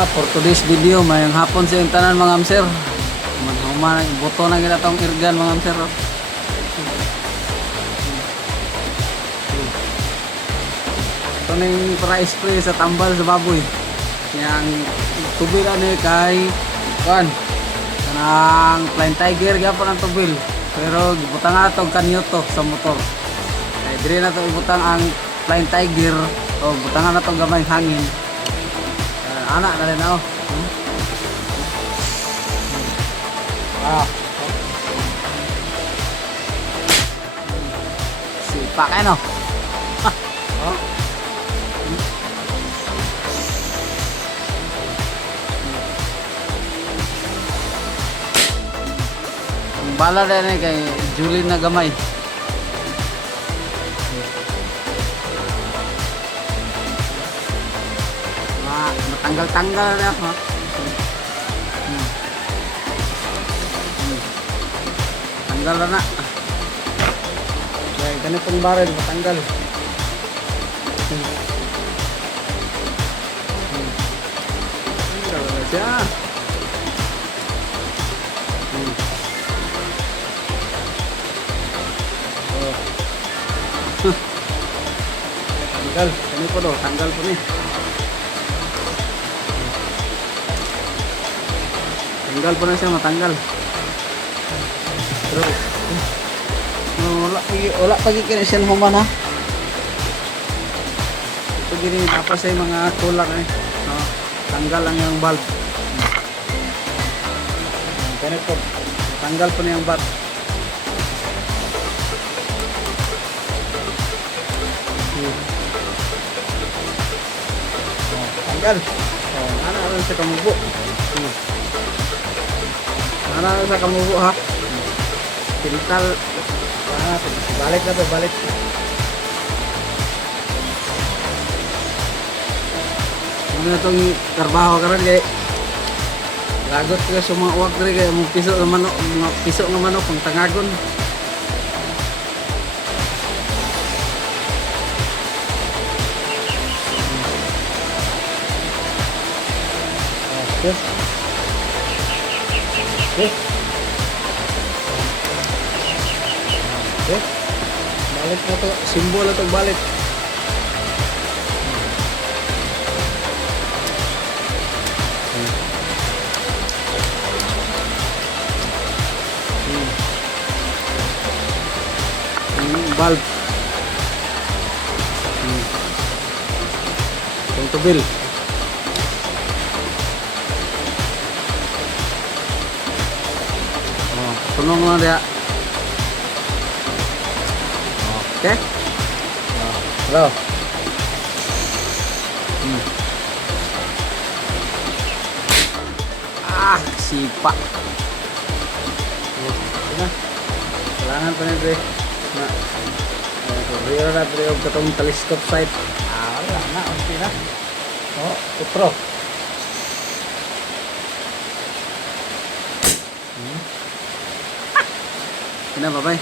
For today's video, mayang hapon sa yung tanan mga amser. Human, buto na gila tong irgan mga amser. Ito na yung para-spray sa tambal sa baboy. Yang tubil ano kay kan kanang Flying Tiger gyapon ang tubil. Pero gibutang ato kanyo to sa motor. Kay dire na to ibutang ang Flying Tiger o butangan na to gamay hangin. Anak na rin ako. Sipak eh no. Ang bala rin eh kay Julie na gamay. Matanggal-tanggal na ha. Tanggal na. Okay, ganitong baril matanggal. Tanggal na siya. Tanggal, ini po do, tanggal po ni. Tanggal po na siya, matanggal. Pero wala pagi kini siya human ha. Ito gini tapos ay mga tulak eh. Tanggal lang yung bulb. Ganito po. Tanggal po na yung bulb. Tanggal. Ano sa kamubo. Ano sa kamubo ha. Pintal. Balik na to, balik. Ano itong trabaho ka rin kaya lagot ka sa mga uwag rin kaya mga piso ng manok, mga piso ng manok pang tangagon. Okay. Okay. Okay. Balik na to, simbol na to balik. Bulb. Itong tubil. Tunong na dia. Okay. Hello. Sipa. Kailangan pa na dre. Na. Riro na dre og katong telescope sight. Wala na, okay na. Utro. Ina babay.